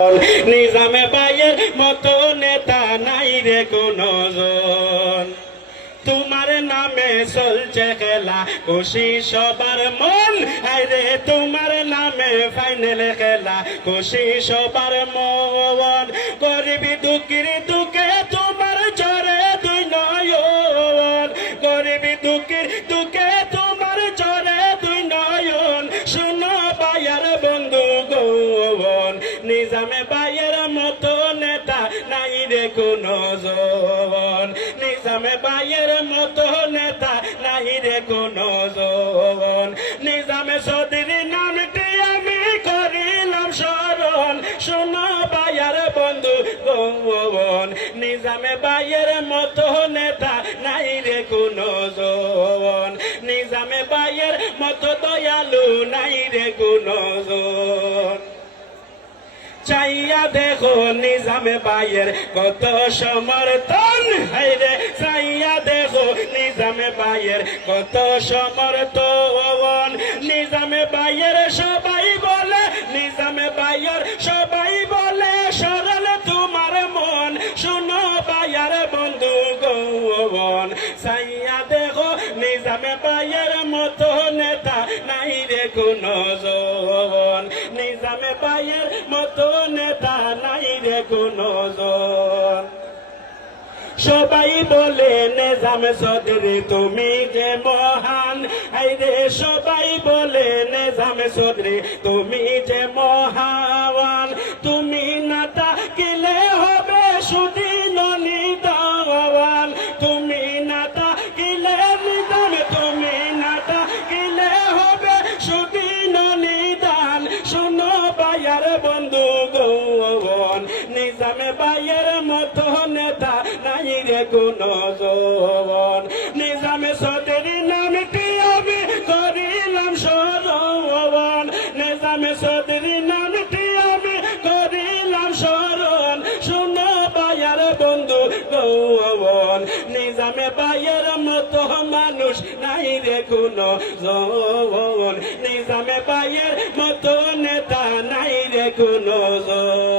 নিজামে ভাইয়ের মতো নেতা নাই রে কোনো জন। তোমার নামে চলছে খেলা, খুশি সবার মন। আরে তোমার নামে ফাইনাল খেলা, খুশি সবার মন। গরিবি দুঃখীর দুঃখে তোমার ঝরে দুই নয়ন, গরিবি দুঃখীর দুঃখে তোমার ঝরে দুই নয়ন। শুনো ভাইয়ার বন্ধু গৌন, নিজামে ভাইয়ের মতো নেতা নাই রে কোনো জন। নিজামে ভাইয়ের মতো নেতা নাই রে কোনো জন। নিজামে চৌধুরী নামটি আমি করিলাম স্মরণ। শোনো ভাইয়ার বন্ধু গৌন, নিজামে ভাইয়ের মতো নেতা নাই রে কোনো জন। নিজামে ভাইয়ের মতো দয়ালু নাই রে কোনো জন। চাইয়া দেখো নিজামে ভাইয়ের কত সমর্থন, হাইরে চাইয়া দেখো নিজামে ভাইয়ের কত সমর্থন। নিজামে ভাইয়ের সবাই বলে, নিজামে ভাইয়ের সবাই বলে সরল তোমার মন। শুনো ভাইয়ার বন্ধু গৌন, চাইয়া দেখো নিজামে ভাইয়ের মতো নেতা নাই রে কোনো জন। নিজামে ভাইয়ের মতো নেতা নাই রে কোনো জন। সবাই বলে নিজাম চৌধুরী তুমি যে মহান, আইরে সবাই বলে নিজাম চৌধুরী তুমি যে মহান। তুমি না থাকিলে হবে সুদিন নিদান, তুমি না থাকিলে নিদান, তুমি না থাকিলে হবে সুদিন নিদান। শুনো ভাইয়ার বন্ধু গৌন, নিজামে ভাইয়ের মতো নেতা নাই রে কোনো জন। নিজামে চৌধুরী নামটি আমি করিলাম স্মরণ, নিজামে চৌধুরী নামটি আমি করিলাম স্মরণ। শুনো ভাইয়ার বন্ধু গৌন, নিজামে ভাইয়ের মতো মানুষ নাই রে কোনো জন। নিজামে ভাইয়ের মতো নেতা নাই রে কোনো জন।